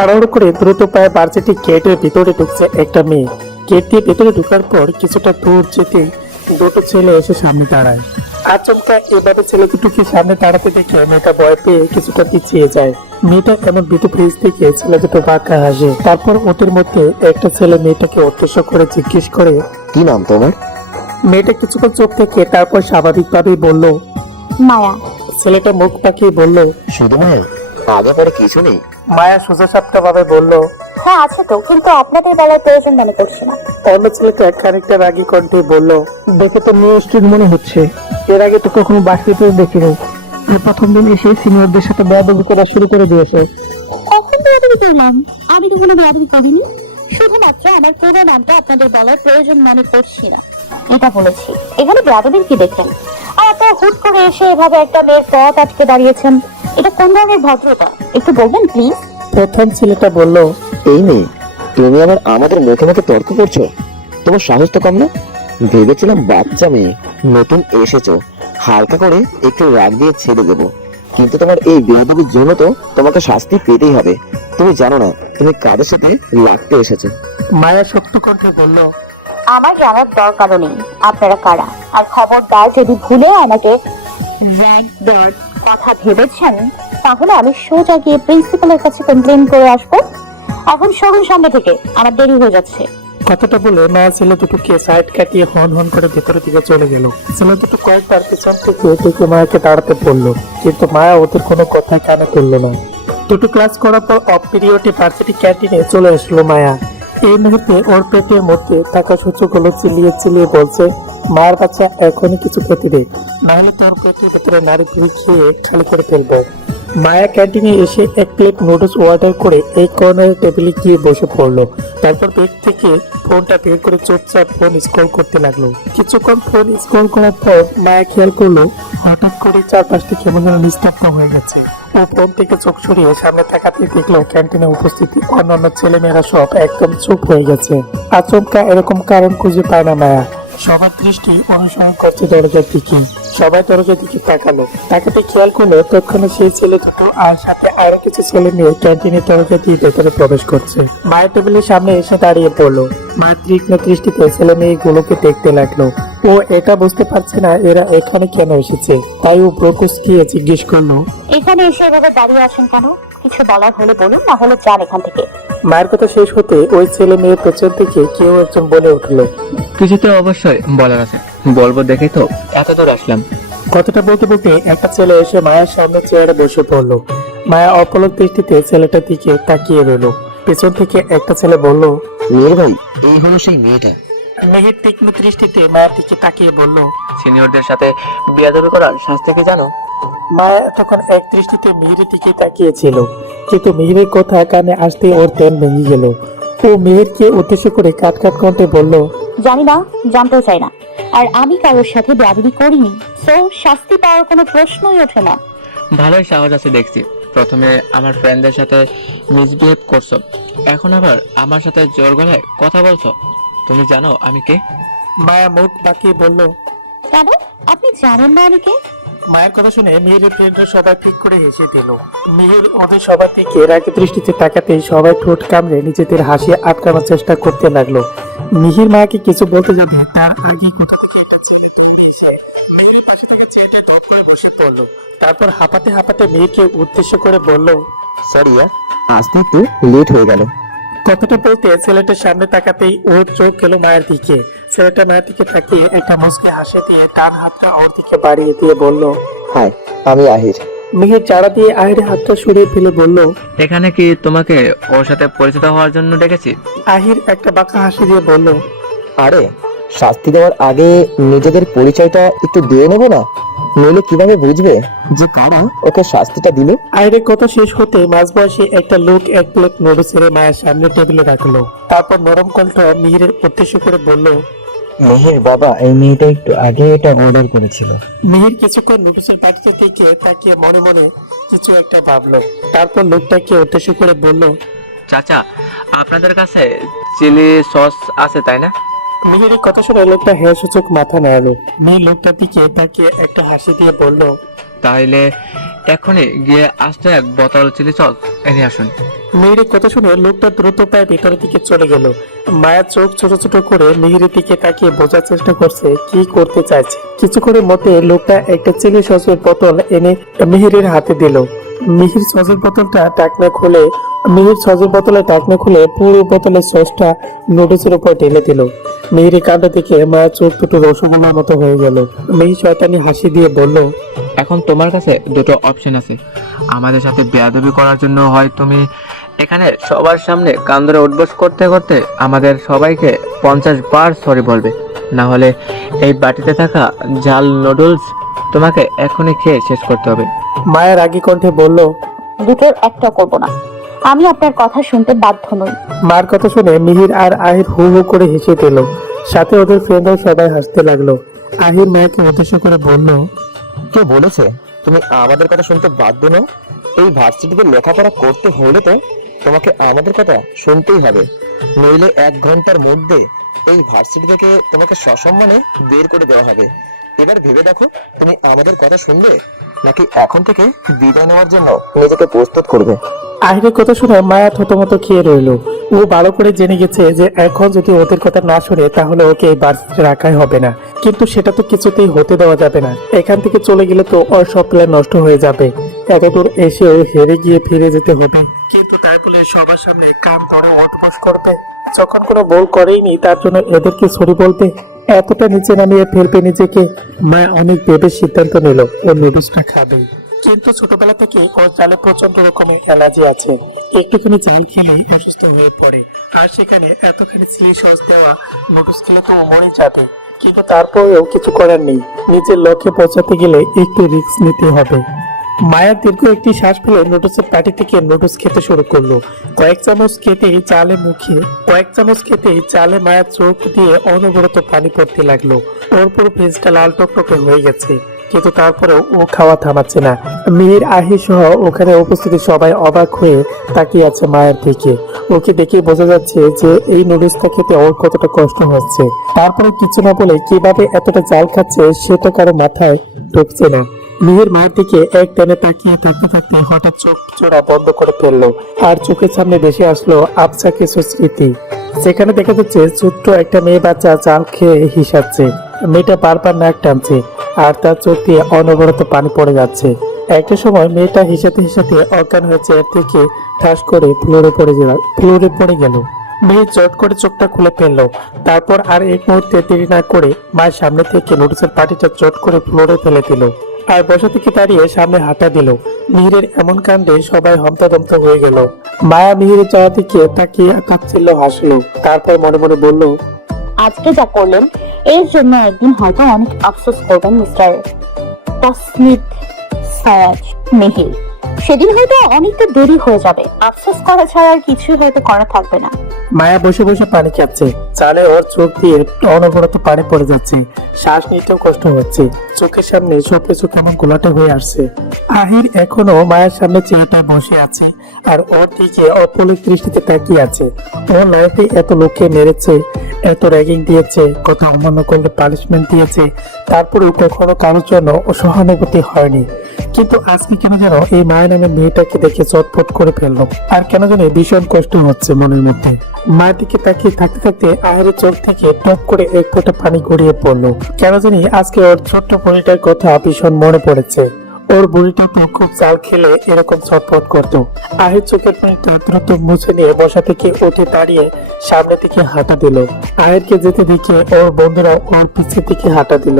তাড়াহুড়ো করে দ্রুত পায়ে ভার্সিটি গেটের ভিতরে ঢুকছে একটা মেয়ে। গেট দিয়ে ভেতরে ঢোকার পর কিছুটা দূর যেতে দুটো ছেলে এসে সামনে দাঁড়ায়। আচমকা এভাবে ছেলে দুটোকে সামনে দাঁড়াতে দেখে মেয়েটা ভয় পেয়ে কিছুটা পিছিয়ে যায়। মেয়েটা এমন ভীতু ফেস দেখে ছেলে দুটো বাঁকা হাসে। তারপর ওদের মধ্যে একটা ছেলে মেয়েটাকে উদ্দেশ্য করে জিজ্ঞেস করে কি নাম তোমার? মেয়েটা কিছুক্ষণ চোখ থেকে তারপর স্বাভাবিকভাবেই বলল মায়া। ছেলেটা মুখ পাকিয়ে বলল শুধু নয় আগে পরে কিছু নেই। মায়া সোজা বলল হ্যাঁ আছে তো কিন্তু আপনাদের বেলায় প্রয়োজন মনে করছি না। অন্য ছেলেটা খানিকটা রাগি কণ্ঠে বলল দেখে তো মেয়ে স্ট্রিট মনে হচ্ছে। এর আগে তো কখনো বাসিতে দেখিনি। এই প্রথম দিন এসে সিনিয়রদের সাথে বেয়াদবি করা শুরু করে দিয়েছে। কখন বেয়াদবি করলাম আমি তো কোনো বেয়াদবি করিনি শুধুমাত্র আমার পুরো নামটা আপনাদের বলার প্রয়োজন মনে করছি না। এটা বলেছি। এখানে বেয়াদবির কি দেখেন আপনারা হুট করে এসে এভাবে একটা মেয়ের পথ আটকে দাঁড়িয়েছেন। এটা কোন ধরনের ভদ্রতা? একটু বলবেন প্লিজ প্রথম ছেলেটা বলল এই মেয়ে তুমি আবার আমাদের মুখে মুখে তর্ক করছ? তোমার সাহস তো কম না? ভেবেছিলাম বাচ্চা মেয়ে নতুন এসেছ। হালকা করে একটু রাগ দিয়ে ছেড়ে দেবো। কিন্তু তোমার এই বেয়াদবির জন্য তো তোমাকে শাস্তি পেতেই হবে। তুমি জানো না তুমি কাদের সাথে লাগতে এসেছ? মায়া শক্ত কণ্ঠে বলল আমার জানার দরকারও নেই। আপনারা কারা? আর খবরদার যদি ভুলে আমাকে কথা ভেবেছেন, তাহলে আমি সোজা গিয়ে প্রিন্সিপালের কাছে কমপ্লেন করে আসব। এখন সরুন সামনে থেকে, আমার দেরি হয়ে যাচ্ছে। কথাটা বলে মায়া ছেলে দুটোকে সাইড কাটিয়ে হন হন করে ভেতরের দিকে চলে গেল। ছেলে দুটো কয়েকবার পেছন থেকে থেকে মায়াকে দাঁড়াতে বলল, কিন্তু মায়া ওদের কোনো কথাই কানে তুললো না। দুটো ক্লাস করার পর অফ পিরিয়ডে ভার্সিটি ক্যান্টিনে চলে আসলো মায়া। এই মুহূর্তে ওর পেটের মধ্যে থাকা সূচকগুলো চিলিয়ে চিলিয়ে বলছে, মার বাচ্চা, এখনই কিছু খেতে দে। নাহলে তোর পেটের ভেতরে নারী খেয়ে খালি করে ফেলব। মায়া ক্যান্টিনে এসে এক প্লেট নুডলস অর্ডার করে এই কর্নারের টেবিলে গিয়ে বসে পড়ল। তারপর ব্যাগ থেকে ফোনটা বের করে চুপচাপ ফোন স্ক্রল করতে লাগল। কিছুক্ষণ ফোন স্ক্রল করার পর মায়া খেয়াল করল, হঠাৎ করে চারপাশটি কেমন যেন নিস্তব্ধ হয়ে গেছে। ও ফোন থেকে চোখ সরিয়ে সামনে তাকাতে দেখল ক্যান্টিনে উপস্থিত অন্যান্য ছেলেমেয়েরা সব একদম চুপ হয়ে গেছে। আচমকা এরকম কারণ খুঁজে পায় না মায়া। সবার দৃষ্টি অনুসরণ করছে দরজার দিকে। সবাই দরজার দিকে তাকালো। তাকাতে খেয়াল করল তৎক্ষণে সেই ছেলে দুটো আর সাথে আরও কিছু ছেলে মেয়ে ক্যান্টিনের দরজা দিয়ে ভেতরে প্রবেশ করছে। মায়ের টেবিলের সামনে এসে দাঁড়িয়ে পড়ল। মা তীক্ষ্ণ দৃষ্টিতে ছেলে মেয়েগুলোকে দেখতে লাগল। ও এটা বুঝতে পারছে না এরা এখানে কেন এসেছে। তাই ও ব্রোকস গিয়ে জিজ্ঞেস করল, এখানে এসে এভাবে দাঁড়িয়ে আছেন কেন? কিছু বলার হলে বলুন না হলে যান এখান থেকে। মায়ের কথা শেষ হতে ওই ছেলে মেয়ের পেছন থেকে কেউ একজন বলে উঠল। কিছু তো অবশ্যই বলার আছে। বলব দেখেই তো এত দূর আসলাম। কথাটা বলতে বলতে একটা ছেলে এসে মায়ের সামনে চেয়ারে বসে পড়ল। মায়া অপলক দৃষ্টিতে ছেলেটার দিকে তাকিয়ে রইল। পেছন থেকে একটা ছেলে বলল মেয়ের ভাই এই হলো সেই মেয়েটা। মেহের তীক্ষ্ণ দৃষ্টিতে মায়ের দিকে তাকিয়ে বলল সিনিয়রদের সাথে বিয়াদবি করার শাস্তি কি জানো? মায়া তখন এক দৃষ্টিতে মিহিরের দিকে তাকিয়েছিল। কিন্তু মিহিরের কথা কানে আসতে ওর ধ্যান ভেঙে গেল। ও মিহিরকে উদ্দেশ্য করে কাট কাট কণ্ঠে বলল জানি না জানতেও চাই না। আর আমি কারোর সাথে বেয়াদবি করিনি সো শাস্তি পাওয়ার কোনো প্রশ্নই ওঠে না। ভালোই সাহস আছে দেখছি। প্রথমে আমার ফ্রেন্ডদের সাথে মিসবিহেভ করছ। এখন আবার আমার সাথে জোর গলায় কথা বলছো? তুমি জানো আমি কে? মায়া মুখ বাঁকিয়ে বলল কেন? আপনি জানেন না আমি কে? মায়ের কথা শুনে মিহিরের ফ্রেন্ডরা সবাই ঠিক করে হেসে দিল। মিহির ওদের সবার দিকে রাগের দৃষ্টিতে তাকাতেই সবাই ঠোঁট কামড়ে নিজেদের হাসি আটকানোর চেষ্টা করতে লাগল। মিহির মাকে কিছু বলতে যাবে তার আগে কোথা থেকে একটা ছেলে এসে মিহিরের পাশে থেকে চেয়ারটা ধপ করে বসে পড়ল। তারপর হাঁপাতে হাঁপাতে মেয়েকে উদ্দেশ্য করে বলল সরি আসতে একটু লেট হয়ে গেল। কথাটা বলতে ছেলেটার সামনে তাকাতেই ওর চোখ গেল মায়ের দিকে। ছেলেটা মায়ের দিকে তাকিয়ে একটা মুসকে হাসি দিয়ে তার হাতটা ওর দিকে বাড়িয়ে দিয়ে বলল হাই আমি আহির। মিহির চারা দিয়ে আহিরের হাতটা সরিয়ে ফেলে বলল এখানে কি তোমাকে ওর সাথে পরিচিত হওয়ার জন্য ডেকেছি? আহির একটা বাঁকা হাসি দিয়ে বলল আরে শাস্তি দেওয়ার আগে নিজেদের পরিচয়টা একটু দিয়ে নেব না? নইলে কীভাবে বুঝবে যে কারা? ওকে শাস্তিটা দিল? আহিরের কথা শেষ হতে মাঝবয়সী একটা লোক এক প্লেট নুডলস এর মায়ের সামনে টেবিলে রাখল। তারপর নরম কণ্ঠ মিহিরের উদ্দেশ্য করে বলল মেহের বাবা এই মেয়েটা একটু আগে এটা অর্ডার করেছিল। মিহির কিছুক্ষণ নুডলসের প্যাকেটের দিকে তাকিয়ে মনে মনে কিছু একটা ভাবলো। তারপর লোকটাকে উদ্দেশ্য করে বলল চাচা আপনাদের কাছে চিলি সস আছে তাই না? মিহির এই কথা শুনে লোকটা হ্যাঁ সূচক মাথা নাড়ালো। মেয়ে লোকটার দিকে তাকিয়ে একটা হাসি দিয়ে বলল তাইলে এখনই গিয়ে আসতে এক বোতল চিলি সস এনে আসুন। মেহেরের কথা শুনে লোকটা দ্রুত পায়ে ভেতরের দিকে চলে গেল। মায়া চোখ ছোট ছোট করে মিহিরের দিকে তাকিয়ে বোঝার চেষ্টা করছে কি করতে চাইছে। কিছুক্ষণের মধ্যে লোকটা একটা চিলি সসের বোতল এনে মিহিরের হাতে দিল। মিহির সসের বোতলটা টাকনা খুলে মিহির সসের বোতলে টাকনা খুলে পুরো বোতলের সসটা নুডলসের উপর ঢেলে দিল। মিহিরের কাণ্ড দেখে মায়ের চোখ দুটো রসগোল্লার মতো হয়ে গেল। মিহির শয়তানি হাসি দিয়ে বলল এখন তোমার কাছে দুটো অপশন আছে। আমাদের সাথে বেয়াদবি করার জন্য হয় তুমি এখানে সবার সামনে কান ধরে উঠবোস করতে করতে আমাদের সবাইকে পঞ্চাশ বার সরি বলবে। না হলে এই বাটিতে থাকা জাল নুডলস তোমাকে এখনই খেয়ে শেষ করতে হবে। মায়ের রাগী কণ্ঠে বলল দুটোর একটা করব না। আমি আপনার কথা শুনতে বাধ্য নই। মার কথা শুনে মিহির আর আহির হু হু করে হেসে দিল। সাথে ওদের ফ্রেন্ডরাও সবাই হাসতে লাগল। আহির মায়াকে উদ্দেশ্য করে বলল কে বলেছে? তুমি আমাদের কথা শুনতে বাধ্য নও? এই ভার্সিটিতে লেখাপড়া করতে হলে তো তোমাকে আমাদের কথা শুনতেই হবে। নইলে এক ঘণ্টার মধ্যে এই ভার্সিটি থেকে তোমাকে সসম্মানে বের করে দেওয়া হবে। এবার ভেবে দেখো তুমি আমাদের কথা শুনবে নাকি এখন থেকে বিদায় নেওয়ার জন্য নিজেকে প্রস্তুত করবে? আহিরের কথা শুনে মায়া থতমত খেয়ে রইল। ও ভালো করে জেনে গেছে যে এখন যদি ওদের কথা না শুনে, তাহলে ওকে এই বাড়িতে রাখাই হবে না। কিন্তু সেটা তো কিছুতেই হতে দেওয়া যাবে না। এখান থেকে চলে গেলে তো ওর সব প্ল্যান নষ্ট হয়ে যাবে। এতদূর এসেও হেরে গিয়ে ফিরে যেতে হবে। কিন্তু তাই বলে সবার সামনে কান ধরে অটবস করবে যখন কোনো ভুল করেইনি, তার জন্য এদেরকে সরি বলতে এতটা নিচে নামিয়ে ফেলবে নিজেকে। মা অনেক ভেবে সিদ্ধান্ত নিল, ও নুডলসটা খাবে। কিন্তু ছোটবেলা থেকে ওর জালে প্রচণ্ড রকমের অ্যালার্জি আছে। একটুখানি জাল খেলে অসুস্থ হয়ে পড়ে। আর সেখানে এতখানি চিলি সস দেওয়া নুডলস খেলে তো মরে যাবে। কিন্তু তারপরেও কিছু করার নেই। নিজের লক্ষ্যে পৌঁছাতে গেলে একটু রিস্ক নিতে হবে। মায়া দীর্ঘ একটি শ্বাস ফেলে নুডলসের পাটি থেকে নুডলস খেতে শুরু করল। কয়েক চামচ খেতে চালে মুখে, কয়েক চামচ খেতে চালে মায়ের চোখ দিয়ে অনবরত পানি পড়তে লাগল। ওর পুরো ফেসটা লাল টকটকে হয়ে গেছে। কিন্তু তারপরেও ও খাওয়া থামাচ্ছে না। মিহির আহি সহ ওখানে উপস্থিত সবাই অবাক হয়ে তাকিয়ে আছে মায়ের দিকে। ওকে দেখে বোঝা যাচ্ছে যে এই নুডলসটা খেতে ওর কতটা কষ্ট হচ্ছে। তারপরে কিছু না বলে কীভাবে এতটা জাল খাচ্ছে সেটা কারও মাথায় ঢুকছে না। মিহির মায়ের দিকে এক টানে তাকিয়ে থাকতে থাকতে হঠাৎ চোখ চোরা বন্ধ করে ফেলল আর চোখের সামনে ভেসে আসলো আবসা কিছু স্মৃতি সেখানে দেখা যাচ্ছে ছোট্ট একটা মেয়ে বাচ্চা চাল খেয়ে হিসাচ্ছে। মেয়েটা বারবার নাক টানছে। আর তার চোখ দিয়ে অনবরত পানি পড়ে যাচ্ছে। একটা সময় মেয়েটা হিসাতে হিসাতে অজ্ঞান হয়ে চেয়ার থেকে ঠাস করে ফ্লোরে পড়ে গেল ফ্লোরে পড়ে গেল। মেয়ে চট করে চোখটা খুলে ফেলল। তারপর আর এক মুহূর্তে দেরি না করে মায়ের সামনে থেকে নোটিসের পাটিটা চট করে ফ্লোরে ফেলে দিল আর বসা থেকে দাঁড়িয়ে সামনে হাঁটা দিল। মিহিরের এমন কাণ্ডে সবাই হন্তদন্ত হয়ে গেল। মায়া মিহিরের চাওয়া দিকে তাকিয়ে তাচ্ছিল্য হাসলো। তারপর মনে মনে বলল আজকে যা করলেন এর জন্য একদিন হয়তো অনেক আফসোস করবেন মিস্টার তসমিত সায়াজ মেহির সেদিন হয়তো অনেকটা দেরি হয়ে যাবে। আফসোস করা ছাড়া আর কিছুই হয়তো করা থাকবে না। মায়া বসে বসে পানি খাচ্ছে। চালে ওর চোখ দিয়ে অনবরত পানি পড়ে যাচ্ছে। শ্বাস নিতেও কষ্ট হচ্ছে। চোখের সামনে সবকিছু কেমন গোলাটে হয়ে আসছে। আহির এখনও মায়ের সামনে চেয়ারটায় বসে আছে আর ওর দিকে অপলিক দৃষ্টিতে তাকিয়ে আছে। ওর লাইফে এত লোককে মেরেছে। এত র্যাগিং দিয়েছে কত অন্যান্য করলে পানিশমেন্ট দিয়েছে তারপরেও কখনো কারোর জন্য সহানুভূতি হয়নি। কিন্তু আজকে কেন যেন এই মায়ের নামে মেয়েটাকে দেখে চটপট করে ফেলল। আর কেন যেন ভীষণ কষ্ট হচ্ছে মনের মধ্যে। মায়ের দিকে তাকিয়ে থাকতে থাকতে আহেরের চোখ থেকে টপ করে এক ফোঁটা পানি গড়িয়ে পড়ল। কেন জানি আজকে ওর ছোট্ট বুড়িটার কথা ভীষণ মনে পড়েছে। ওর বুড়িটা তো খুব চাল খেলে এরকম ছটফট করতো। আহির চোখের পানিটা দ্রুত মুছে নিয়ে বসা থেকে উঠে দাঁড়িয়ে সামনে থেকে হাঁটা দিল। আহিরকে যেতে দেখে ওর বন্ধুরা ওর পিছের দিকে হাঁটা দিল।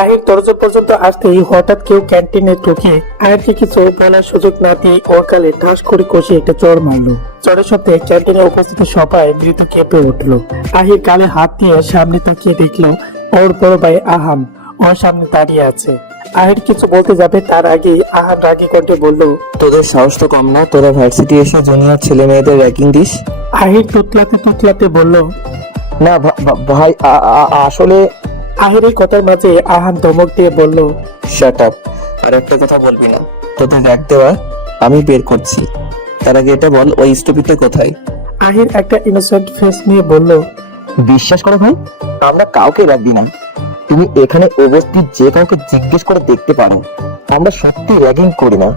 আহির দরজা পর্যন্ত আসতেই হঠাৎ কেউ ক্যান্টিনে ঢুকে আহিরকে কিছু বলার সুযোগ না দিয়ে গালে ঠাস করে কষে একটা চড় মারলো। চড়ের সাথে ক্যান্টিনে উপস্থিত সবাই মৃত কেঁপে উঠল। আহির গালে হাত দিয়ে সামনে তাকিয়ে দেখল ওর বড় ভাই আহাম ওর সামনে দাঁড়িয়ে আছে। আহির কিছু বলতে যাবে তার আগেই আহান রাগি কণ্ঠে বলল তোদের সাহস তো কম না? তোরা ভার্সিটি এসে জুনিয়র ছেলে মেয়েদের র্যাকিং দিস? আহির তুতলাতে তুতলাতে বলল না ভাই আসলে আহিরের কথার মাঝে আহান ধমক দিয়ে বলল শাট আপ আর একটা কথা বলবি না। তোদের র্যাক দেওয়া আমি বের করছি। তার আগে এটা বল ওই স্টুপিডটা কোথায়? আহির একটা ইনোসেন্ট ফেস নিয়ে বলল বিশ্বাস করো ভাই আমরা কাউকে রাখবি না। তুমি এখানে উপস্থিত যে কাউকে জিজ্ঞেস করে দেখতে পারো। আমরা সত্যি র্যাগিং করি না।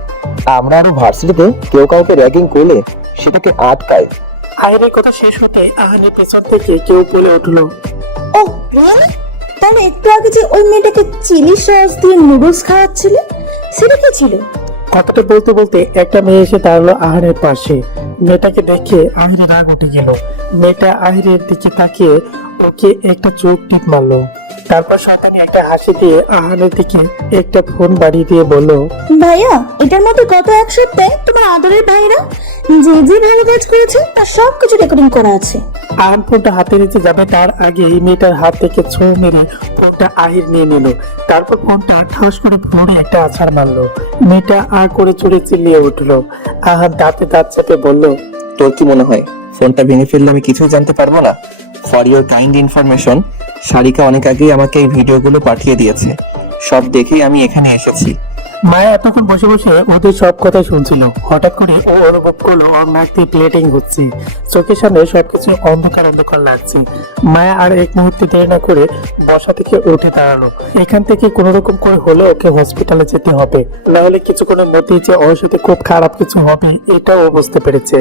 আমরা আরও ভার্সিটিতে কেউ কাউকে র্যাগিং করলে সেটাকে আটকায়। আহিরের কথা শেষ হতে আহানের পেছন থেকে কেউ বলে উঠল ও রিয়েলি তাহলে একটু আগে যে ওই মেয়েটাকে চিলি সস দিয়ে নুডলস খাওয়াচ্ছিলে সেটা কি ছিল? কথাটা বলতে বলতে একটা মেয়ে এসে দাঁড়াল আহারের পাশে। মেয়েটাকে দেখে আহিরের রাগ উঠে গেল। মেয়েটা আহিরের দিকে তাকিয়ে ওকে একটা চোখ টিপ মারলো। তারপর শয়তানি একটা হাসি দিয়ে আহানের দিকে একটা ফোন বাড়িয়ে দিয়ে বলল ভাইয়া এটার মধ্যে গত এক সপ্তাহে তোমার আদরের ভাইরা যে যে ভালো কাজ করেছে তার সব কিছু রেকর্ডিং করা আছে। আহান ফোনটা হাতে নিতে যাবে তার আগে মেয়েটার হাত থেকে ছো মেরে ফোনটা আহির নিয়ে নিল। তারপর ফোনটা ঠাস করে ফ্লোরে একটা আছাড় মারলো। মেয়েটা আ করে চড়ে চিল্লিয়ে উঠল। আহান দাঁতে দাঁত চেপে বলল তোর কি মনে হয়? ফোনটা ভেঙে ফেললে আমি কিছুই জানতে পারব না? For your kind information Sarika অনেক আগেই আমাকে এই ভিডিওগুলো পাঠিয়ে দিয়েছে। সব দেখেই আমি এখানে এসেছি। মায়া এতক্ষণ বসে বসে ওদের সব কথা শুনছিল। হঠাৎ করে ও অনুভব করল ওর নাক দিয়ে প্লেটিং হচ্ছে। চোখের সামনে সবকিছু অন্ধকার অন্ধকার লাগছে। মায়া আর এক মুহূর্তে দেরি না করে বসা থেকে উঠে দাঁড়াল। এখান থেকে কোনো রকম করে হলে ওকে হসপিটালে যেতে হবে। না হলে কিছুক্ষণের মধ্যেই যে ওর সাথে খুব খারাপ কিছু হবে, এটাও বুঝতে পেরেছে।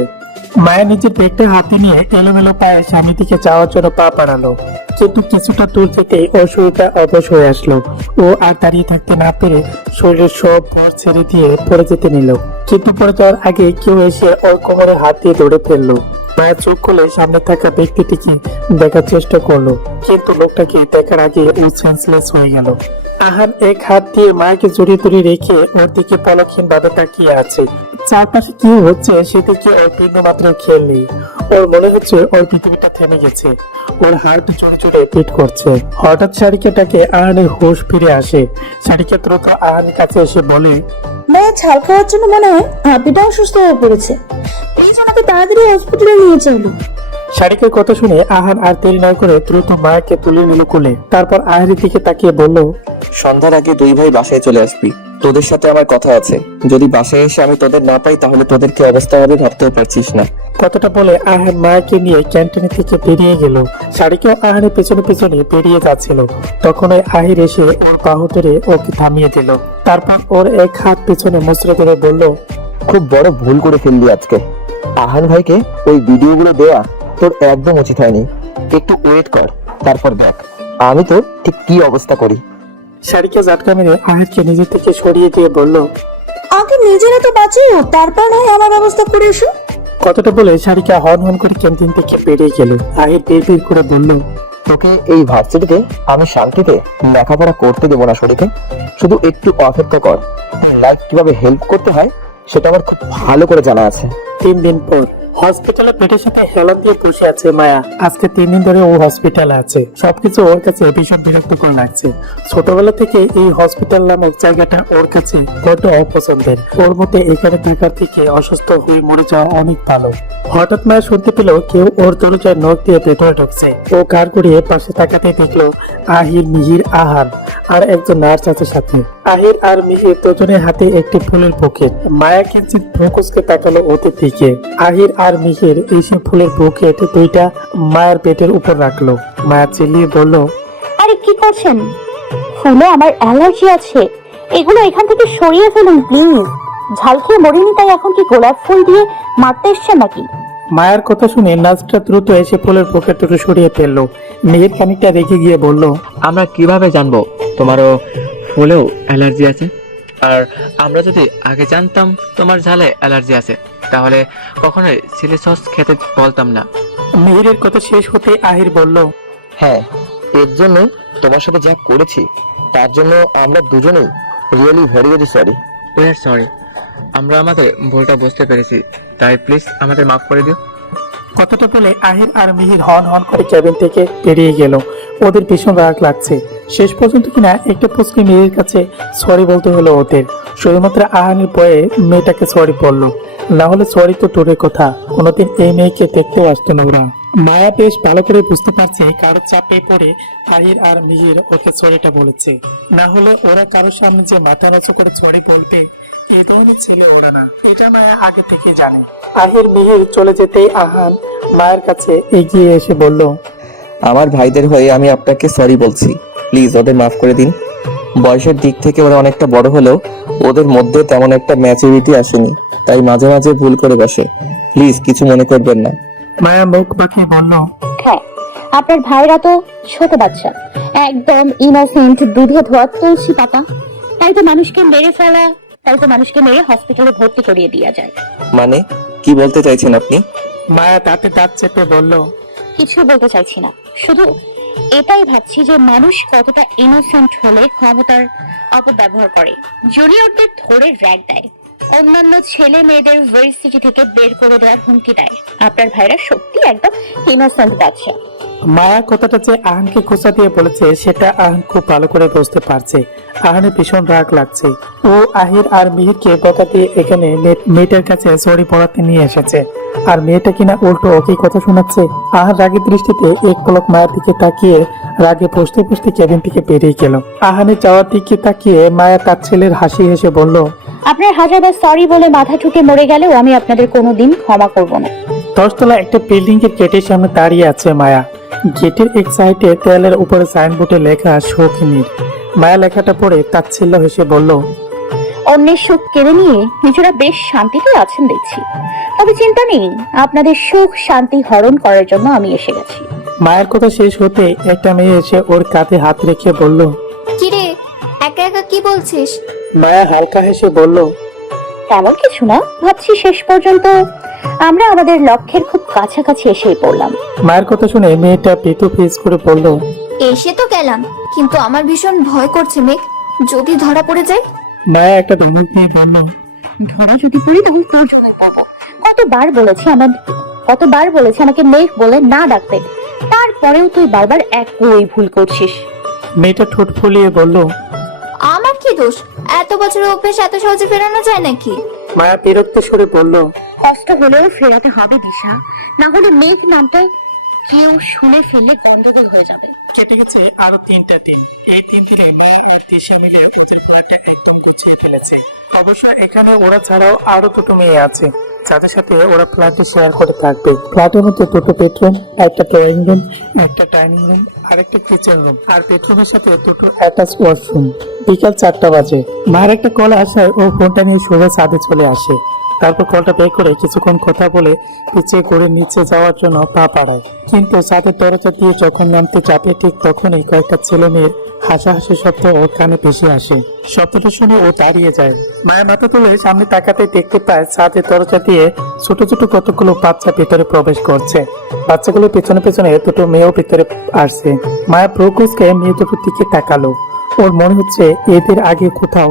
মায়া নিজের ব্যাগটা হাতে নিয়ে এলোমেলো পায়ে স্বামী দিকে যাওয়ার জন্য পা বাড়ালো। কিন্তু কিছুটা দূর থেকে ওর শরীরটা অবশ হয়ে আসলো। ও আর দাঁড়িয়ে থাকতে না পেরে শরীরের সব ভর ছেড়ে দিয়ে পড়ে যেতে নিল। কিন্তু পড়ে যাওয়ার আগে কেউ এসে ওর কোমরে হাত দিয়ে দৌড়ে ফেলল। মায়ের চোখ খুলে সামনে থাকা ব্যক্তিটিকে দেখার চেষ্টা করল। কিন্তু লোকটাকে দেখার আগে ও সেন্সলেস হয়ে গেল। আহান এক হাত দিয়ে মাকে জড়িয়ে ধরে রেখে ওর দিকে পলকহীন ভাবে তাকিয়ে আছে। চারপাশে কি হচ্ছে সেদিকে ওর বিন্দু মাত্র খেয়াল নেই। ওর মনে হচ্ছে ওর পৃথিবীটা থেমে গেছে। ওর হার্ট জোরে জোরে পিট করছে। হঠাৎ শারিকাটাকে আহানের হুশ ফিরে আসে। শারিকা দ্রুত আহানের কাছে এসে বলে ভাইয়া ছাল খাওয়ার জন্য মনে হয় হাবিটা অসুস্থ হয়ে পড়েছে। প্লিজ ওনাকে তাড়াতাড়ি হসপিটালে নিয়ে চলো। শারিকের কথা শুনে আহান আর দেরি না করে দ্রুত মায়াকে তুলে নিল কোলে। তারপর আহারের দিকে তাকিয়ে বলল সন্ধ্যার আগে দুই ভাই বাসায় চলে আসবি। তোদের সাথে আমার কথা আছে। যদি বাসায় এসে আমি তোদের না পাই তাহলে তোদের কি অবস্থা হবে ভাবতেও পারছিস না। কথাটা বলে আহান মায়াকে নিয়ে ক্যান্টিনে থেকে বেরিয়ে গেল। শাড়িকেও আহানের পেছনে পেছনে বেরিয়ে যাচ্ছিল। তখন ওই আহির এসে ওর বাহু ধরে ওকে থামিয়ে দিল। তারপর ওর এক হাত পেছনে মুচড়ে ধরে বলল খুব বড় ভুল করে ফেললি আজকে। আহান ভাইকে ওই ভিডিওগুলো দেয়া তোর একদম উচিত হয়নি। একটু ওয়েট কর তারপর দেখ। আমি তোর ঠিক কি অবস্থা করি? শাড়িকে জাটকা মেরে আহিরকে নিজের থেকে সরিয়ে দিয়ে বলল আগে নিজেরা তো বাঁচিও তারপর নয় আমার ব্যবস্থা করে এসো। কথাটা বলে শাড়িকা হন হন করে ক্যান্টিন থেকে বেরিয়ে গেল। আহির বের বের করে বলল তোকে এই ভার্সিটিতে আমি শান্তিতে লেখাপড়া করতে দেবো না শরীকে শুধু একটু অপেক্ষা কর লাইফ কীভাবে হেল্প করতে হয় সেটা আমার খুব ভালো করে জানা আছে। তিন দিন পর হসপিটালে পেটের সাথে হেলান দিয়ে বসে আছে মায়া। আজকে তিন দিন ধরে ও হসপিটালে আছে। সবকিছু ওর কাছে ভীষণ বিরক্তিকর লাগছে। ছোটবেলা থেকে এই হসপিটাল নামক জায়গাটা ওর কাছে বড্ড অপছন্দের। ওর মতে এখানে থাকার থেকে অসুস্থ হয়ে মরে যাওয়া অনেক ভালো। হঠাৎ মায়া শুনতে পেল কেউ ওর দরজায় নখ দিয়ে ভেতরে ঢুকছে। ও কার করিয়ে পাশে তাকাতে দেখল আহির মিহির আহান আর একজন নার্স আছে সাথে। আহির আর মিহির দুজনের হাতে একটি ফুলের পকেট মায়া কিঞ্চিত ফোকাসকে তাকালো ওদের দিকে। আহির আর মিহির এসে ফুলের পকেট দুইটা মায়ের পেটের উপর রাখল। মায়া চিল্লিয়ে বলল আরে কি করছেন? ফুলে আমার অ্যালার্জি আছে। এগুলো এখান থেকে সরিয়ে ফেলুন প্লিজ। ঝাল খেয়ে মরিনি তাই এখন কি গোলাপ ফুল দিয়ে মারতে এসছে নাকি? মায়ের কথা শুনে নার্সটা দ্রুত এসে ফুলের পকেট দুটো সরিয়ে ফেলল। মিহির খানিকটা রেখে গিয়ে বলল আমরা কীভাবে জানব? তোমারও ফুলেও অ্যালার্জি আছে। আর আমরা যদি আগে জানতাম তোমার ঝালে অ্যালার্জি আছে তাহলে কখনোই চিলি সস খেতে বলতাম না। মিহিরের কথা শেষ হতে আহির বলল হ্যাঁ এর জন্য তোমার সাথে যা করেছি তার জন্য আমরা দুজনেই really very very sorry sorry আমরা আমাদের ভুলটা বুঝতে পেরেছি তাই প্লিজ আমাদের মাফ করে দিও। কথাটা বলে আহির আর মিহির হন হন করে ক্যাবিন থেকে বেরিয়ে গেল। ওদের ভীষণ রাগ লাগছে। শেষ পর্যন্ত কিনা একটা পুচকি মেয়ের কাছে সরি বলতে হলো ওদের। শুধুমাত্র আহানের বয়ে মেয়েটাকে সরি বলল। না হলে সরি তো দূরের কথা। কোনোদিন এই মেয়েকে দেখতেও আসতো না ওরা। মায়া বেশ ভালো করে বুঝতে পারছে কারোর চাপে পড়ে আহির আর মিহির ওকে সরিটা বলেছে। না হলে ওরা কারোর সামনে যে মাথা নচু করে সরি বলতে ধরনের ছেলে ওরা না। এটা মায়া আগে থেকে জানে। আহির মিহির চলে যেতেই আহান মায়ের কাছে এগিয়ে এসে বলল আমার ভাইদের হয়ে আমি আপনাকে সরি বলছি। প্লিজ ওদের মাফ করে দিন। বয়সের দিক থেকে ওরা অনেকটা বড় হলেও ওদের মধ্যে তেমন একটা ম্যাচুরিটি আসেনি। তাই মাঝে মাঝে ভুল করে বসে। প্লিজ কিছু মনে করবেন না। মায়া মুখ বাঁকিয়ে বলল হ্যাঁ আপনার ভাইরা তো ছোট বাচ্চা। একদম ইনোসেন্ট দুধে ধোয়া তুলসী পাতা। তাই তো মানুষকে মেরে ফেলা তাই তো মানুষকে মেরে হসপিটালে ভর্তি করিয়ে দিয়া যায়। মানে? কি বলতে চাইছেন আপনি? মায়া তাতে দাঁত চেপে বলল কিছু বলতে চাইছি না। শুধু এটাই ভাবছি যে মানুষ কতটা ইনোসেন্ট হলে ক্ষমতার অপব্যবহার করে। জুনিয়রদের ধরে র্যাগ দেয়। অন্যান্য ছেলে মেয়েদের ভার্সিটি থেকে বের করে দেওয়ার হুমকি দেয়। আপনার ভাইরা সত্যি একদম ইনোসেন্ট বাচ্চা মায়া কথাটা যে আহানকে খোঁচা দিয়ে বলেছে, সেটা আহান খুব ভালো করে বুঝতে পারছে। আহানের ভীষণ রাগ লাগছে। ও আহির আর মিহিরকে বকা দিয়ে এখানে মেয়েটার কাছে সরি পড়াতে নিয়ে এসেছে। আর মেয়েটা কিনা উল্টো ওকে কথা শোনাচ্ছে? আহার রাগের দৃষ্টিতে এক পলক মায়ের দিকে তাকিয়ে রাগে বসতে বসতে কেবিন থেকে বেরিয়ে গেল। আহানের যাওয়ার দিকে তাকিয়ে মায়া তার ছেলের হাসি হেসে বলল আপনার হাজারবার সরি বলে মাথা ঠুকে মরে গেলেও আমি আপনাদের কোনোদিন ক্ষমা করব না। দশতলা একটা বিল্ডিং এর গেটের সামনে দাঁড়িয়ে আছে মায়া। গেটের এক সাইডে দেয়ালের উপরে সাইনবোর্ডে লেখা শৌখিনীর। মায়া লেখাটা পড়ে তাচ্ছিল্য হেসে বলল অন্যের সুখ কেড়ে নিয়ে নিজেরা বেশ শান্তিতে আছেন দেখছি। তবে চিন্তা নেই আপনাদের সুখ শান্তি হরণ করার জন্য আমি এসে গেছি। মায়ের কথা শেষ হতে একটা মেয়ে এসে ওর কাঁধে হাত রেখে বলল কিরে একা একা কি বলছিস? মায়া হালকা হেসে বলল তেমন কিছু না ভাবছি শেষ পর্যন্ত আমরা আমাদের লক্ষ্যের খুব কাছাকাছি এসেই পড়লাম। মায়ের কথা শুনে মেয়েটা পেতু ফেস করে বলল এসে তো গেলাম কিন্তু আমার ভীষণ ভয় করছে মেঘ যদি ধরা পড়ে যায়? মায়া একটা ধমক দিয়ে বলল ধরা যদি পড়ি তখন তোর। কতবার বলেছি আমার কতবার বলেছি আমাকে মেঘ বলে না ডাকতে তারপরেও তুই বারবার একই ভুল করছিস। মেয়েটা ঠোঁট ফুলিয়ে বলল আমার কি দোষ? এত বছর অভ্যেস এত সহজে ফেরানো যায় নাকি? মায়া বিরক্ত সরে বলল কষ্ট হলেও ফেরাতে হবে দিশা। না হলে মেঘ নামটা কেউ শুনে ফেললে গন্ডগোল হয়ে যাবে। কেটে গেছে আরও তিনটা দিন। এই তিন দিনে মা আর তিশা মিলে ওদের প্ল্যানটা একদম গুছিয়ে ফেলেছে। অবশ্য এখানে ওরা ছাড়াও আরও দুটো মেয়ে আছে। যাদের সাথে ওরা ফ্ল্যাটে শেয়ার করে থাকবে। ফ্ল্যাটের মধ্যে দুটো বেডরুম একটা ড্রয়িং রুম একটা ডাইনিং রুম আর একটা কিচেন রুম আর বেডরুমের সাথে দুটো অ্যাটাচ ওয়াশরুম বিকাল চারটা বাজে। মার একটা কল আসায় ও ফোনটা নিয়ে সোজা ছাদে চলে আসে। তারপর কলটা বের করে কিছুক্ষণ কথা বলে পিছিয়ে করে নিচে যাওয়ার জন্য পা পাড়ায় কিন্তু ছাদের দরজা দিয়ে যখন নামতে চাপে ঠিক তখনই কয়েকটা ছেলে মেয়ের হাসাহাসি শব্দ ওর কানে ভেসে আসে। শব্দটা শুনে ও দাঁড়িয়ে যায়। মায়ের মাথা তুলে সামনে তাকাতে দেখতে পায় ছাদের দরজা দিয়ে ছোট ছোট কতগুলো বাচ্চা ভেতরে প্রবেশ করছে। বাচ্চাগুলো পেছনে পেছনে দুটো মেয়েও ভেতরে আসছে। মায়া প্রকুশকে মেয়ে দুটোর দিকে তাকালো। ওর মনে হচ্ছে এদের আগে কোথাও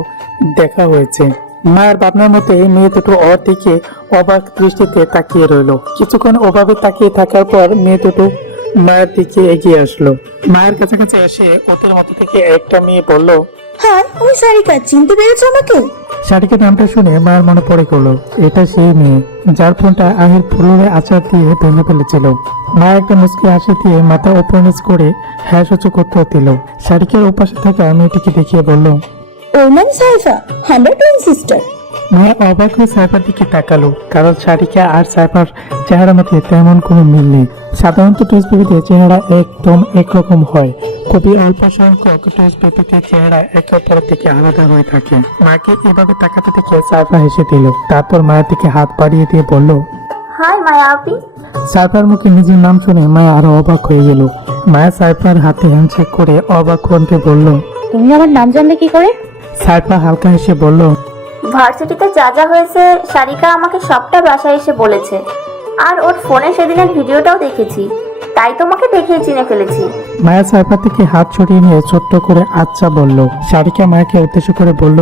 দেখা হয়েছে। মায়ের ভাবনার মতে মেয়ে দুটো ওর দিকে অবাক দৃষ্টিতে তাকিয়ে রইল। কিছুক্ষণ ওভাবে তাকিয়ে থাকার পর মেয়ে দুটো মায়ের দিকে এগিয়ে আসলো। মায়ের কাছাকাছি এসে ওদের মধ্যে থেকে একটা মেয়ে বলল হ্যাঁ সারিকা চিনতে পেরেছ আমাকে? নামটা শুনে মায়ের মনে পড়ে গেল এটা সেই মেয়ে যার ফোনটা আহির ফুলের আচার দিয়ে ভেঙে ফেলেছিল। মা একটা মুসকি হাসি দিয়ে মাথা ওপর নিচ করে হ্যাঁ সূচক উত্তর দিল। শাড়িকের ওপাশে থাকা মেয়েটিকে দেখিয়ে বলল ওর নাম সাইফা আমরা টুইন সিস্টার মায়া অবাক হয়ে সাইফার দিকে তাকালো। কারণ শারিকা আর সাইফার চেহারার মধ্যে তেমন কোনো মিল নেই। সাধারণত বেবিতে চেহারা একদম একরকম হয়। খুবই অল্প সংখ্যক বেবিতে চেহারা একে অপরের থেকে আলাদা হয়ে থাকে। মাকে এভাবে তাকাতে দেখে সাইফা হেসে দিল। তারপর মায়ের দিকে হাত বাড়িয়ে দিয়ে বলল হাই মায়া আপি। সাইফার মুখে নিজের নাম শুনে মায়া আরও অবাক হয়ে গেল। মায়া সাইফার হাতে হ্যান্ডশেক করে অবাক কণ্ঠে বলল তুমি আমার নাম জানলে কি করে? সাইফা হালকা হেসে বলল ভার্সিটিতে যা যা হয়েছে সারিকা আমাকে সবটা বাসায় এসে বলেছে। আর ওর ফোনে সেদিনের ভিডিওটাও দেখেছি। তাই তোমাকে দেখেই চিনে ফেলেছি। মায়া সাইফা থেকে হাত ছড়িয়ে নিয়ে ছোট্ট করে আচ্ছা বলল। সারিকা মায়াকে উদ্দেশ্য করে বলল